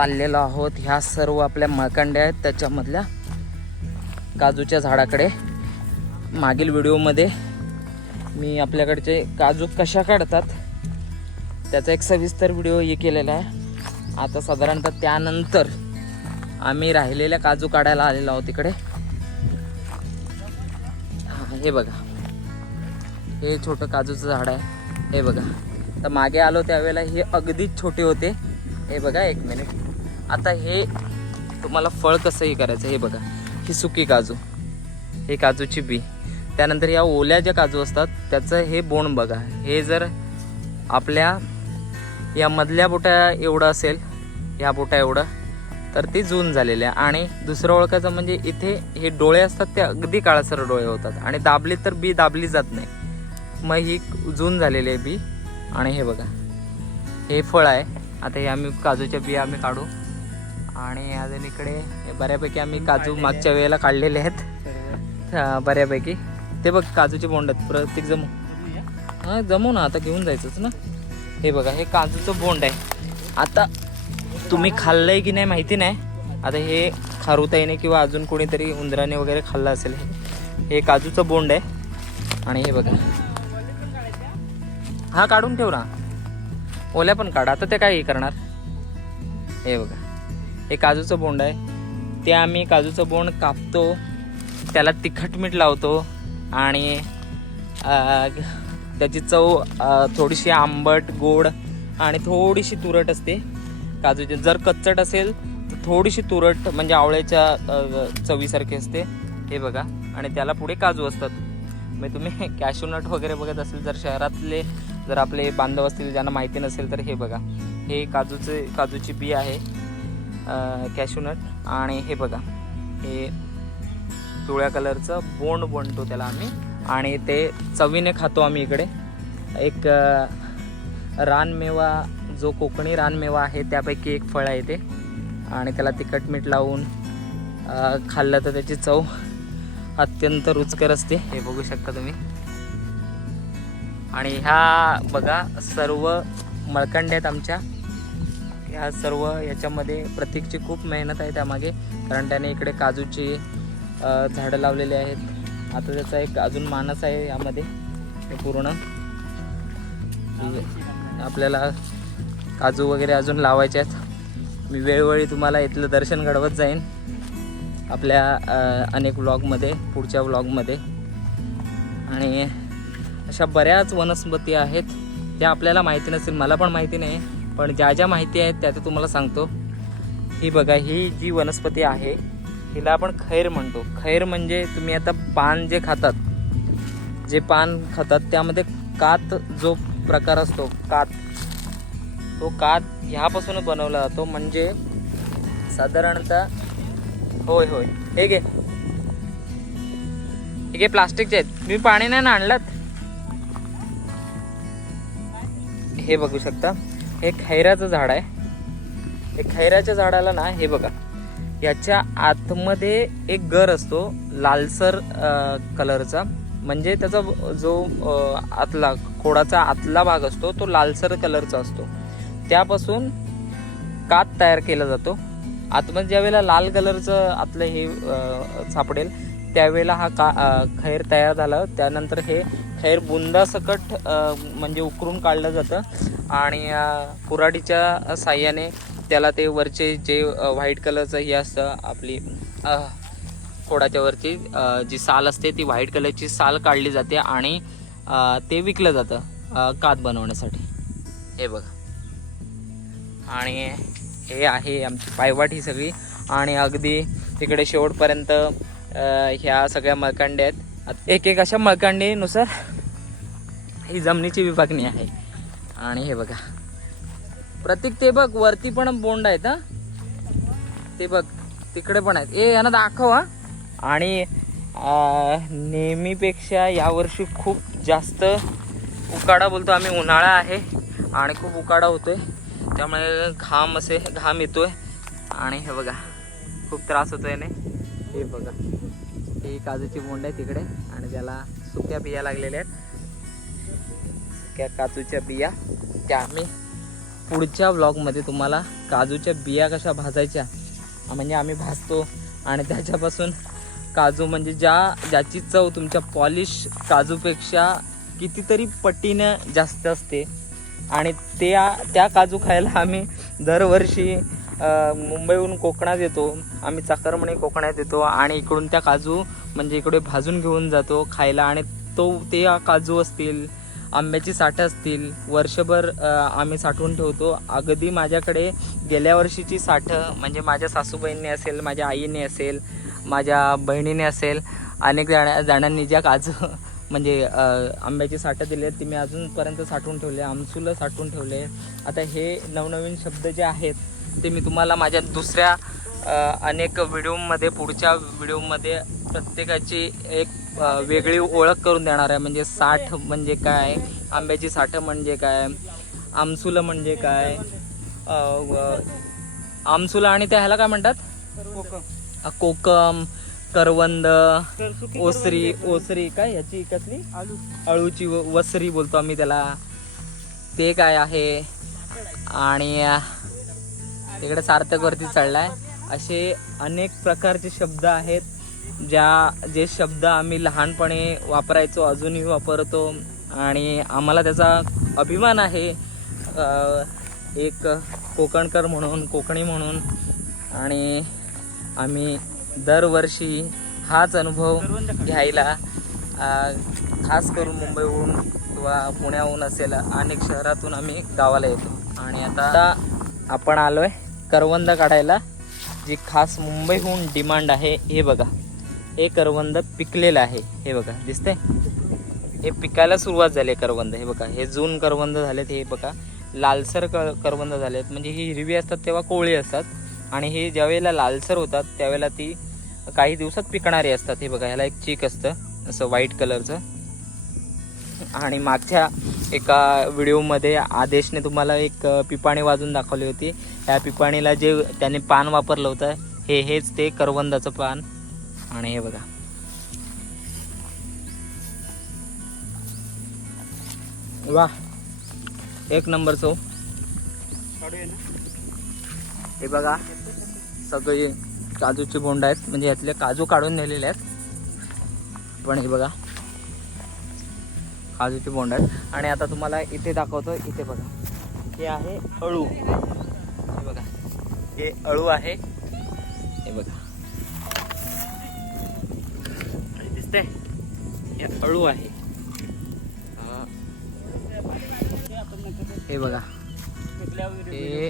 चाललेलो आहोत ह्या सर्व आपल्या मळकंड्या आहेत त्याच्यामधल्या काजूच्या झाडाकडे. मागील व्हिडिओमध्ये मी आपल्याकडचे काजू कशा काढतात त्याचा एक सविस्तर व्हिडिओ हे केलेला आहे. आता साधारणतः त्यानंतर आम्ही राहिलेल्या काजू काढायला आलेलो आहोत तिकडे हे बघा. हे छोटं काजूचं झाड आहे. हे बघा. तर मागे आलो त्यावेळेला हे अगदीच छोटे होते. हे बघा एक मिनिट. आता हे तुम्हाला फळ कसंही करायचं हे बघा. ही सुकी काजू. हे काजूची बी. त्यानंतर या ओल्या ज्या काजू असतात त्याचं हे बोंड बघा. हे जर आपल्या या मधल्या बोटा एवढं असेल ह्या बोटा एवढं तर ती जून झालेली आहे आणि दुसरं ओळखायचं म्हणजे इथे हे डोळे असतात ते अगदी काळासर डोळे होतात. आणि दाबली तर बी दाबली जात नाही. मग ही जून झालेली आहे बी. आणि हे बघा. हे फळ आहे. आता हे आम्ही काजूच्या बिया आम्ही काढू. आणि अजून इकडे बऱ्यापैकी आम्ही काजू मागच्या वेळेला काढलेले आहेत. बऱ्यापैकी. ते बघ काजूचे बोंड आहेत. प्रत्येक जमू. हां जमू ना आता घेऊन जायचंच ना. हे बघा हे काजूचं बोंड आहे. आता तुम्ही खाल्लंय की नाही माहिती नाही. आता हे खारुताईने किंवा अजून कोणीतरी उंदराने वगैरे खाल्लं असेल. हे काजूचं बोंड आहे. आणि हे बघा. हा काढून ठेव ना. ओल्या पण काढा. आता ते काय हे करणार? हे बघा. हे काजूचं बोंड आहे. ते आम्ही काजूचं बोंड कापतो त्याला तिखट मीठ लावतो आणि त्याची चव थोडीशी आंबट गोड आणि थोडीशी तुरट असते. काजूची जर कच्चट असेल तर थोडीशी तुरट म्हणजे आवळ्याच्या चवीसारखी असते. हे बघा. आणि त्याला पुढे काजू असतात. म्हणजे तुम्ही कॅशूनट वगैरे बघत असेल जर शहरातले जर आपले बांधव असतील ज्यांना माहिती नसेल तर हे बघा. हे काजूचे काजूची बी आहे. कॅशूनट आणि हे बघा हे पिवळ्या कलरचं बोंड बनतो त्याला आम्ही. आणि ते चवीने खातो आम्ही इकडे. एक रानमेवा जो कोकणी रानमेवा आहे त्यापैकी एक फळ आहे ते. आणि त्याला तिखट मीठ लावून खाल्लं तर त्याची चव अत्यंत रुचकर असते. हे बघू शकता तुम्ही. आणि ह्या बघा सर्व मळकंड आहेत आमच्या. ह्या सर्व याच्यामध्ये प्रतीकची खूप मेहनत आहे त्यामागे. कारण त्याने इकडे काजूची झाडं लावलेली आहेत. आता त्याचा एक अजून मानस आहे यामध्ये. पूर्ण. आपल्याला काजू वगैरे अजून लावायचे आहेत. मी वेळोवेळी तुम्हाला इथलं दर्शन घडवत जाईन. आपल्या अनेक व्लॉगमध्ये पुढच्या व्लॉगमध्ये. आणि अशा बऱ्याच वनस्पती आहेत. त्या आपल्याला माहिती नसेल मला पण माहिती नाही. पण ज्या ज्या माहिती आहेत त्या त्या तुम्हाला सांगतो. ही बघा ही जी वनस्पती आहे हिला आपण खैर म्हणतो. खैर म्हणजे तुम्ही आता पान जे खातात जे पान खातात त्यामध्ये कात जो प्रकार असतो कात तो कात ह्यापासून बनवला जातो. म्हणजे साधारणतः होय होय. हे घे. हे घे प्लास्टिकचे आहेत. मी पाणी नाही ना आणलात? हे बघू शकता. हे खैराचं झाड आहे. हे खैराच्या झाडाला ना हे बघा. याच्या आतमध्ये एक गर असतो लालसर कलरचा. म्हणजे त्याचा जो आतला खोडाचा आतला भाग असतो तो लालसर कलरचा असतो. त्यापासून कात तयार केला जातो. आतमध्ये ज्यावेळेला लाल कलरचं आतलं हे सापडेल त्यावेळेला हा का खैर तयार झाला. त्यानंतर हे खैर बुंदासकट म्हणजे उकरून काढलं जातं. आणि कुराडीच्या कुऱ्हाडीच्या साह्याने त्याला ते वरचे जे व्हाईट कलरचं हे असतं आपली खोडाच्या वरची जी साल असते ती व्हाईट कलरची साल काढली जाते आणि ते विकलं जातं कात बनवण्यासाठी. हे बघा. आणि हे आहे आमची पायवाट ही सगळी. आणि अगदी तिकडे शेवटपर्यंत ह्या सगळ्या मळकांड्या आहेत. एक एक अशा मळकांडीनुसार ही जमिनीची विभागणी आहे. आणि हे बघा. प्रतीक ते बघ वरती पण बोंड आहेत हा. ते बघ तिकडे पण आहेत. ए यांना दाखव हा. आणि नेहमीपेक्षा यावर्षी खूप जास्त उकाडा बोलतो आम्ही. उन्हाळा आहे आणि खूप उकाडा होतोय. त्यामुळे घाम असे घाम येतोय. आणि हे बघा खूप त्रास होतोय ने हे बघा. ही काजूची बोंड आहे तिकडे आणि त्याला सुक्या बिया लागलेल्या आहेत. सुक्या काजूच्या बिया. त्या आम्ही पुढच्या ब्लॉगमध्ये तुम्हाला काजूच्या बिया कशा भाजायच्या म्हणजे आम्ही भाजतो आणि त्याच्यापासून काजू म्हणजे ज्या ज्याची चव तुमच्या पॉलिश काजूपेक्षा कितीतरी पटीनं जास्त असते. आणि त्या त्या काजू खायला आम्ही दरवर्षी मुंबईहून कोकणात येतो. आम्ही चाकरमणी कोकणात येतो आणि इकडून त्या काजू म्हणजे इकडे भाजून घेऊन जातो खायला आणि तो ते काजू असतील आंब्याची साठं असतील वर्षभर आम्ही साठवून ठेवतो. अगदी माझ्याकडे गेल्या वर्षीची साठं म्हणजे माझ्या सासूबाईंनी असेल माझ्या आईने असेल माझ्या बहिणीने असेल अनेक जण जणांनी ज्या काजू म्हणजे आंब्याची साठं दिली आहेत ती मी अजूनपर्यंत साठवून ठेवले आमसूलं साठवून ठेवले. आता हे नवनवीन शब्द जे आहेत ते मी तुम्हाला माझ्या दुसऱ्या अनेक व्हिडिओमध्ये पुढच्या व्हिडिओमध्ये प्रत्येकाची एक वेगळी ओळख करून देणार आहे. म्हणजे साठ म्हणजे काय? आंब्याची साठं म्हणजे काय? आमसुलं म्हणजे काय? आमसुलं आणि त्या ह्याला काय म्हणतात? कोकम. करवंद ओसरी ओसरी काय याची कसली? अळूची वसरी बोलतो आम्ही त्याला. ते काय आहे? आणि तिकडे सार्थकवरती चढलाय. असे अनेक प्रकारचे शब्द आहेत ज्या जे शब्द आम्ही लहानपणी वापरायचो अजूनही वापरतो. आणि आम्हाला त्याचा अभिमान आहे. एक कोकणकर म्हणून कोकणी म्हणून. आणि आम्ही दरवर्षी हाच अनुभव घ्यायला खास करून मुंबईहून किंवा पुण्याहून असेल अनेक शहरातून आम्ही गावाला येतो. आणि आता आता आपण आहे करवंद काढायला जी खास मुंबईहून डिमांड आहे हे बघा. हे करवंद पिकलेलं आहे हे बघा. दिसतंय? हे पिकायला सुरुवात झाली आहे करवंद हे बघा. हे जून करवंद झालेत हे बघा. लालसर क करवंद झालेत. म्हणजे ही हिरवी असतात तेव्हा कोवळी असतात. आणि हे ज्यावेळेला लालसर होतात त्यावेळेला ती काही दिवसात पिकणारी असतात. हे बघा ह्याला एक चीक असतं असं व्हाईट कलरचं. आणि मागच्या एका व्हिडिओमध्ये आदेशने तुम्हाला एक पिपाणी वाजून दाखवली होती. ह्या पिपाणीला जे त्याने पान वापरलं होतं हे हेच ते करवंदाचं पान. आणि हे बघा. वा एक नंबर चव. हे बघा सगळे काजूचे बोंड आहेत म्हणजे यातले काजू काढून नेलेले आहेत. पण हे बघा काजूचे बोंड आहेत. आणि आता तुम्हाला इथे दाखवतो इथे बघा. हे आहे अळू हे अळू आहे. हे बघा. दिसतंय हे अळू आहे. हे बघा. हे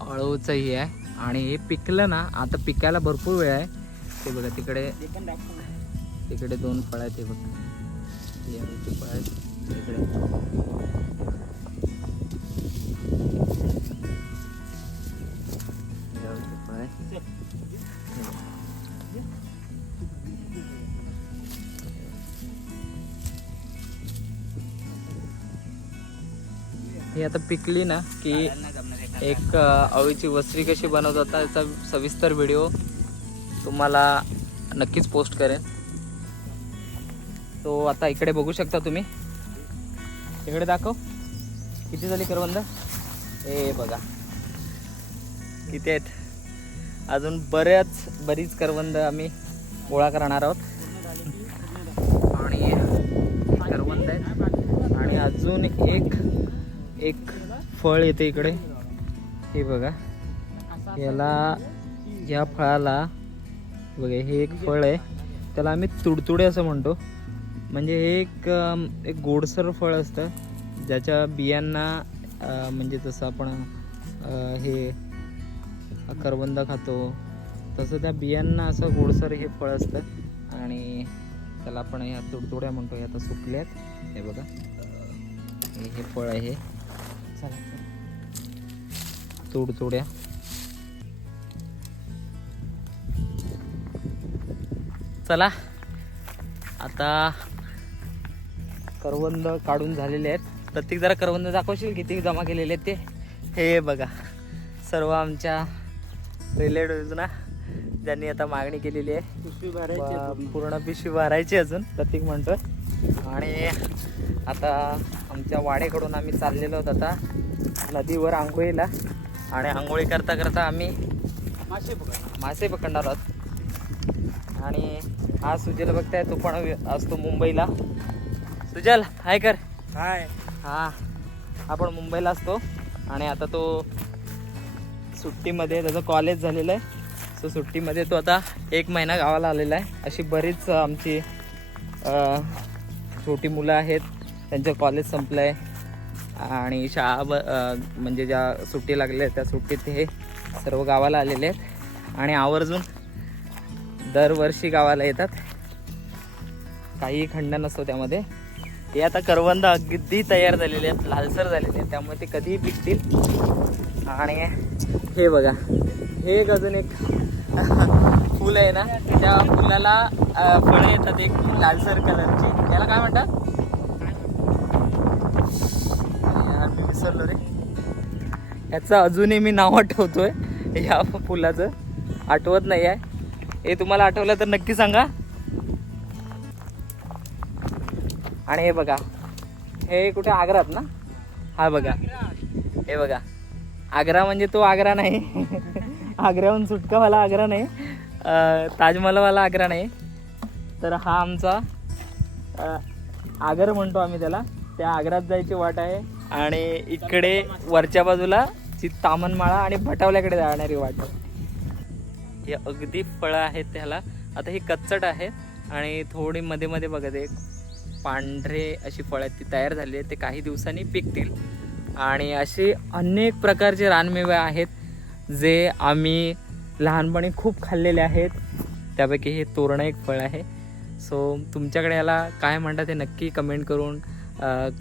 अळूचं हे आहे. आणि हे पिकलं ना आता पिकायला भरपूर वेळ आहे. ते बघा तिकडे तिकडे दोन फळ आहेत हे बघा. फळ आहेत. तिकडे. ही आता पिकली ना की एक अ, अळूची वस्त्री कशी बनवतात याचा सविस्तर व्हिडिओ तुम्हाला नक्कीच पोस्ट करेन. तो आता इकडे बघू शकता तुम्ही. इकडे दाखव. किती झाली करवंद? हे बघा. किती आहेत? अजून बऱ्याच बरीच करवंद आम्ही गोळा करणार आहोत. आणि करवंद आहेत. आणि अजून एक एक फळ येते इकडे. हे बघा. याला या फळाला बघा हे एक फळ आहे. त्याला आम्ही तुडतुडे असं म्हणतो. म्हणजे हे एक एक गोडसर फळ असतं. ज्याच्या बियांना म्हणजे जसं आपण हे करवंद खातो तसं त्या बियांना असं गोडसर हे फळ असतं. आणि त्याला आपण ह्या तुडतुड्या म्हणतो हे आता सुकल्यात. हे बघा. हे हे फळ आहे. चला तुडतुड्या चला. आता करवंद काढून झालेले आहेत. प्रत्येक जरा करवंद दाखवशील किती जमा केलेले आहेत ते? हे बघा. सर्व आमच्या रिलेटिव्हजना ज्यांनी आता मागणी केलेली आहे. ब- पूर्ण. पिशवी भरायची अजून प्रतीक म्हणतोय आणि आता आमच्या वाडेकडून आम्ही चाललेलो आहोत आता नदीवर आंघोळीला. आणि आंघोळी करता करता आम्ही मासे पकडणार. आहोत. आणि हा सुजल बघताय तो पण असतो मुंबईला. सुजल हाय कर. हाय. हा आपण मुंबईला असतो. आणि आता तो सुट्टीमध्ये त्याचं कॉलेज झालेलं आहे. सो सुट्टीमध्ये तो आता एक महिना गावाला आलेला आहे. अशी बरीच आमची छोटी मुलं आहेत. त्यांचं कॉलेज संपलं आहे आणि शाळा ब म्हणजे ज्या सुट्टी लागल्या त्या सुट्टीत हे सर्व गावाला आलेले आहेत. आणि आवर्जून दरवर्षी गावाला येतात. काहीही खंड नसतो त्यामध्ये. ते आता करवंद अगदी तयार झालेले आहेत लालसर झालेले आहेत. त्यामुळे ते कधीही पिकतील. आणि हे बघा हे एक अजून एक फुल आहे ना. त्या फुलाला अं, फळं येतात एक लालसर कलरची. त्याला काय म्हणतात? विसरलो रे. याचं अजूनही मी नाव आठवतोय. या फुलाचं आठवत नाही आहे. हे तुम्हाला आठवलं तर नक्की सांगा. आणि हे बघा. हे कुठे आग्रात ना? हा बघा. हे बघा. आग्रा म्हणजे तो आग्रा नाही. आग्र्याहून सुटकावाला आग्रा नाही. ताजमहलवाला आग्रा नाही. तर हा आमचा आगर म्हणतो आम्ही त्याला. त्या आग्रात जायची वाट आहे. आणि इकडे वरच्या बाजूला जी तामनमाळा आणि भटावल्याकडे जाणारी वाट. हे अगदी फळं आहेत त्याला. आता ही कच्चट आहे आणि थोडी मध्ये मध्ये बघा ते पांढरे अशी फळं आहेत ती तयार झाली आहेत ते काही दिवसांनी पिकतील. आणि असे अनेक प्रकारचे रानमेवे आहेत जे आम्ही लहानपणी खूप खाल्लेले आहेत. त्यापैकी हे तोरणं एक फळ आहे. सो तुमच्याकडे याला काय म्हणतात ते नक्की कमेंट करून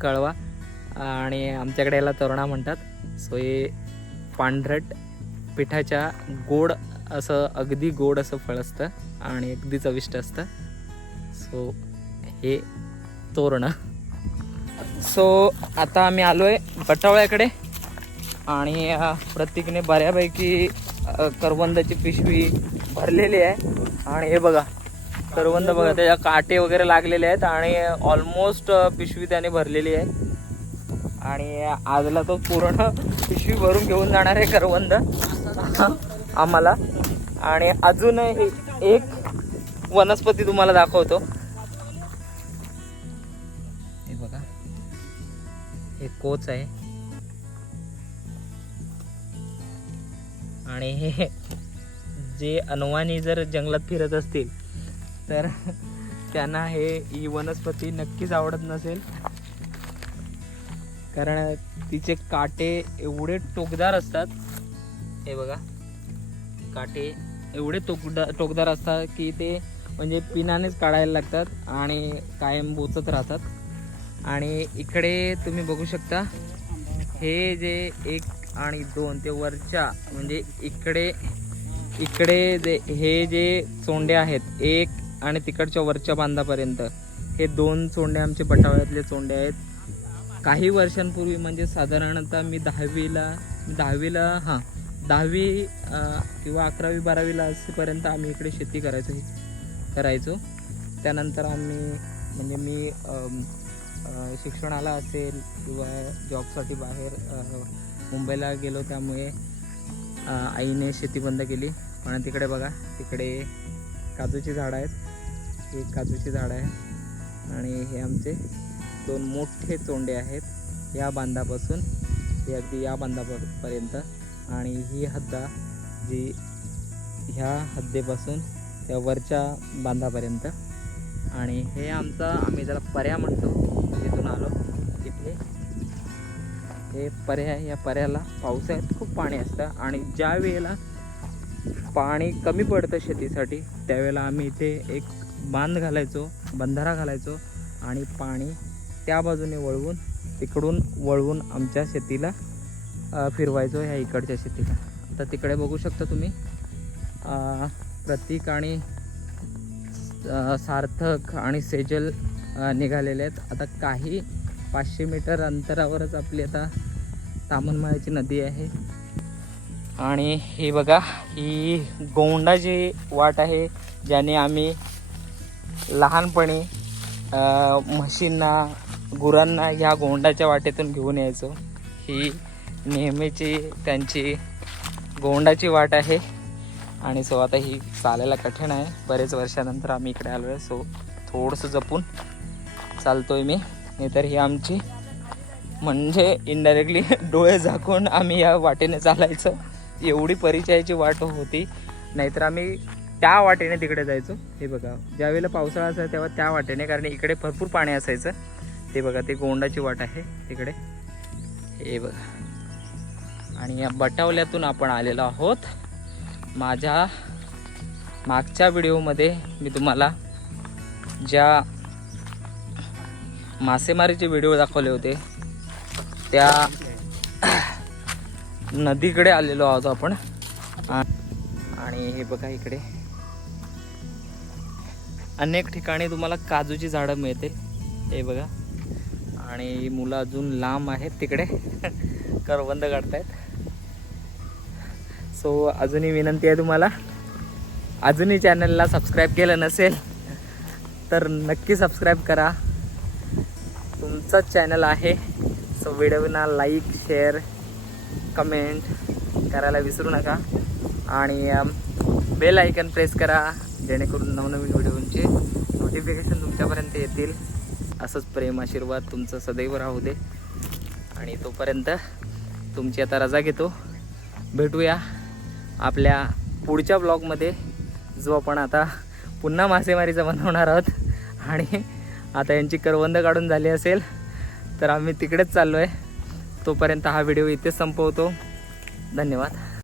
कळवा. आणि आमच्याकडे याला तोरणा म्हणतात. सो हे पांढरट पिठाच्या गोड असं अगदी गोड असं फळ असतं आणि अगदी चविष्ट असतं. सो हे तोरणं. सो आता आम्ही आलो आहे बटावळ्याकडे आणि प्रत्येकने बऱ्यापैकी करवंदाची पिशवी भरलेली आहे. आणि हे बघा करवंद बघा त्याच्या काटे वगैरे लागलेले आहेत आणि ऑलमोस्ट पिशवी त्याने भरलेली आहे. आणि आजला तो पूर्ण पिशवी भरून घेऊन जाणार आहे करवंद. आम्हाला. आणि अजून एक वनस्पती तुम्हाला दाखवतो. हे बघा. हे कोच आहे. आणि हे जे अनवानी जर जंगलात फिरत असतील तर त्यांना हे ही वनस्पती नक्कीच आवडत नसेल. कारण तिचे काटे एवढे टोकदार असतात. हे बघा. काटे एवढे टोकदार टोकदार असतात की ते म्हणजे पिनानेच काढायला लागतात आणि कायम बोचत राहतात. आणि इकडे तुम्ही बघू शकता हे जे एक आणि दोन ते वरच्या म्हणजे इकडे इकडे जे हे जे चोंडे आहेत एक आणि तिकडच्या वरच्या बांधापर्यंत हे दोन चोंडे आमचे बटावळ्यातले चोंडे आहेत. काही वर्षांपूर्वी म्हणजे साधारणतः मी दहावीला दहावीला हां दहावी किंवा अकरावी बारावीला असेपर्यंत आम्ही इकडे शेती करायचो करायचो. त्यानंतर आम्ही म्हणजे मी शिक्षणाला असेल किंवा जॉबसाठी बाहेर मुंबईला गेलो त्यामुळे आईने शेती बंद केली. पण तिकडे बघा तिकडे काजूची झाडं आहेत. ही काजूची झाडं आहे आणि हे आमचे दोन मोठे चोंडे आहेत या बांधापासून हे अगदी या बांधापर्यंत. आणि ही हद्दा जी ह्या हद्देपासून त्या वरच्या बांधापर्यंत. आणि हे आमचा आम्ही ज्याला पर्या म्हणतो तिथून आलो. तिथे हे पर्या या पर्याला पावसाळ्यात खूप पाणी असतं. आणि ज्या वेळेला पाणी कमी पडतं शेतीसाठी त्यावेळेला आम्ही इथे एक बांध घालायचो बंधारा घालायचो. आणि पाणी त्या बाजूने वळवून तिकडून वळवून आमच्या शेतीला फिरवायचो ह्या इकडच्या शेतीला. आता तिकडे बघू शकता तुम्ही प्रतीक आणि सार्थक आणि सेजल निघालेले आहेत. आता काही पाचशे मीटर अंतरावरच आपली आता तामनमाळ्याची नदी आहे. आणि ही बघा ही गोंडाची वाट आहे ज्याने आम्ही लहानपणी म्हशींना गुरांना ह्या गोंडाच्या वाटेतून घेऊन यायचो. ही नेहमीची त्यांची गोंडाची वाट आहे. आणि सो आता ही चालायला कठीण आहे. बरेच वर्षानंतर आम्ही इकडे आलो आहे. सो थोडंसं जपून चालतोय मी. नाहीतर ही आमची म्हणजे इनडायरेक्टली डोळे झाकून आम्ही या वाटेने चालायचं. एवढी परिचयाची वाट होती. नाहीतर आम्ही त्या वाटेने तिकडे जायचो. हे बघा ज्यावेळेला पावसाळा असायचा तेव्हा त्या वाटेने कारण इकडे भरपूर पाणी असायचं. ते बघा ते गोंडाची वाट आहे तिकडे. हे बघा. आणि या बटावल्यातून आपण आलेलो आहोत. माझ्या मागच्या व्हिडिओमध्ये मी तुम्हाला ज्या मासेमारीचे व्हिडिओ दाखवले होते त्या नदीकडे आलेलो आहोत आपण. आणि हे बघा इकडे. अनेक ठिकाणी तुम्हाला काजूची झाडं मिळते हे बघा. आणि मुलं अजून लांब आहेत तिकडे. करवंद काढतायत. सो अजूनही विनंती आहे तुम्हाला. अजूनही चॅनलला सबस्क्राईब केलं नसेल तर नक्की सबस्क्राईब करा. तुमचंच चॅनल आहे. सो व्हिडिओना लाईक शेअर कमेंट करायला विसरू नका. आणि बेल आयकन प्रेस करा जेणेकरून नवनवीन व्हिडिओंचे नोटिफिकेशन तुमच्यापर्यंत येतील. असंच प्रेम आशीर्वाद तुमचं सदैव राहू दे. आणि तोपर्यंत तुमची आता रजा घेतो. भेटूया आपल्या पुढच्या ब्लॉगमध्ये जो आपण आता पुन्हा मासेमारीचा बनवणार आहोत. आणि आता यांची करवंद काढून झाली असेल तर आम्ही तिकडेच चाललो आहे तोपर्यंत हा व्हिडिओ इथेच संपवतो. धन्यवाद.